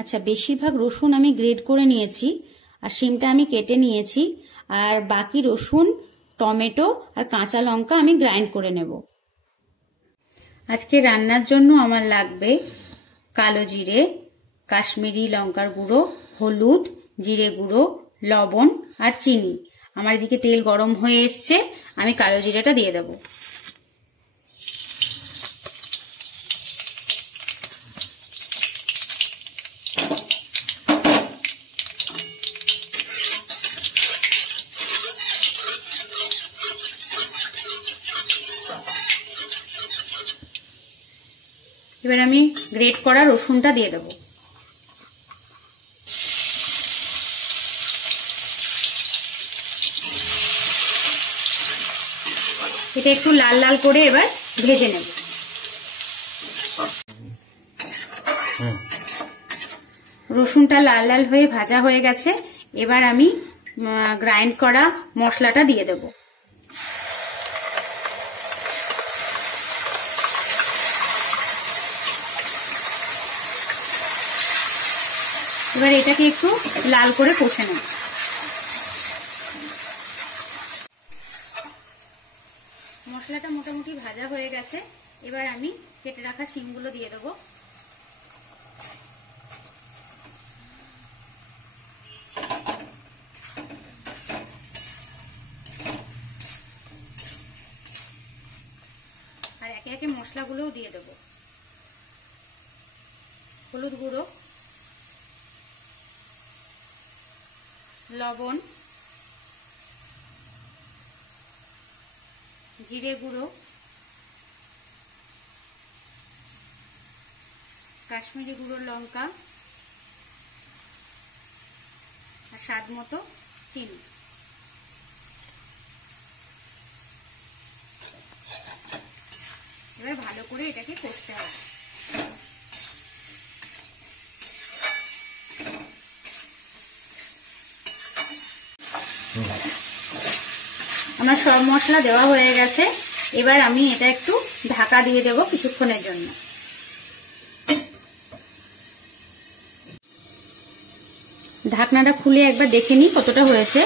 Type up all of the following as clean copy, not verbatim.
আচ্ছা, বেশিরভাগ রসুন আমি গ্রেড করে নিয়েছি আর শিমটা আমি কেটে নিয়েছি, আর বাকি রসুন, টমেটো আর কাঁচা লঙ্কা আমি গ্রাইন্ড করে নেব। আজকে রান্নার জন্য আমার লাগবে কালো জিরে, কাশ্মীরি লঙ্কার গুঁড়ো, হলুদ, জিরে গুঁড়ো, লবণ আর চিনি। আমার এদিকে তেল গরম হয়ে এসছে, আমি কালো জিরেটা দিয়ে দেব। এবার আমি গ্রেট করা রসুনটা দিয়ে দেব। এটা একটু লাল লাল করে এবার ভেজে নেব। রসুনটা লাল লাল হয়ে ভাজা হয়ে গেছে, এবার আমি গ্রাইন্ড করা মশলাটা দিয়ে দেব। এবার এটাকে একটু লাল করে কষে নেব। মশলাটা মোটামুটি ভাজা হয়ে গেছে, এবার আমি কেটে রাখা শিমগুলো দিয়ে দেবো। আর একে একে মশলাগুলোও দিয়ে দেবো। হলুদ গুঁড়ো, লবণ, জিরে গুঁড়ো, কাশ্মীরি গুঁড়ো লঙ্কা আর স্বাদ মতো চিনি। এবার ভালো করে এটাকে কষতে হবে। আমার সব মশলা দেওয়া হয়ে গেছে, এবার আমি এটা একটু ঢাকা দিয়ে দেব কিছুক্ষণের জন্য। ঢাকনাটা খুলে একবার দেখে নিই কতটা হয়েছে।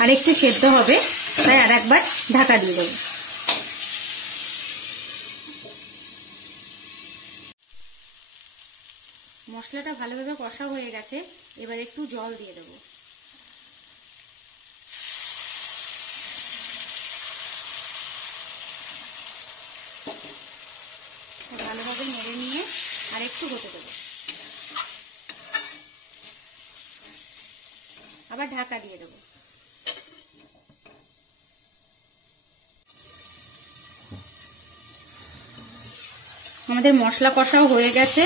আর একটু সেদ্ধ হবে, তাই আর একবার ঢাকা দিয়ে দেব। মশলাটা ভালোভাবে কষা হয়ে গেছে, এবার একটু জল দিয়ে দেব। ভালোভাবে নেড়ে নিয়ে আর একটু হতে দেব, আবার ঢাকা দিয়ে দেব। আমাদের মশলা কষাও হয়ে গেছে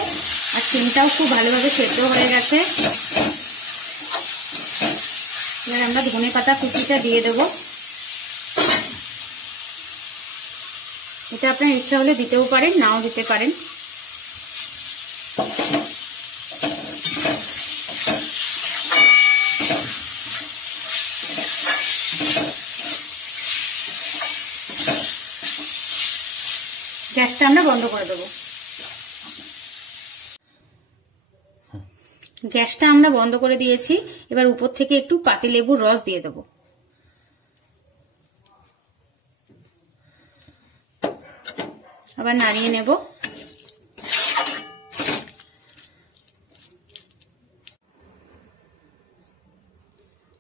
আর শিমটাও খুব ভালোভাবে সেদ্ধ হয়ে গেছে। এবার আমরা ধনেপাতা কুচিটা দিয়ে দেব। এটা আপনার ইচ্ছা হলে দিতেও পারেন, নাও দিতে পারেন। গ্যাসটা আমরা বন্ধ করে দেব। গ্যাসটা আমরা বন্ধ করে দিয়েছি, এবার উপর থেকে একটু পাতিলেবুর রস দিয়ে দেব। আবার নাড়িয়ে নেব।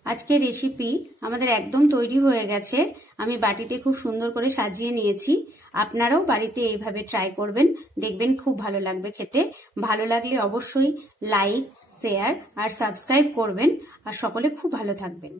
আজকের রেসিপি আমাদের একদম তৈরি হয়ে গেছে। আমি বাটিতে খুব সুন্দর করে সাজিয়ে নিয়েছি। আপনারাও বাড়িতে এইভাবে ট্রাই করবেন, দেখবেন খুব ভালো লাগবে খেতে। ভালো লাগলে অবশ্যই লাইক, শেয়ার আর সাবস্ক্রাইব করবেন। আর সকলে খুব ভালো থাকবেন।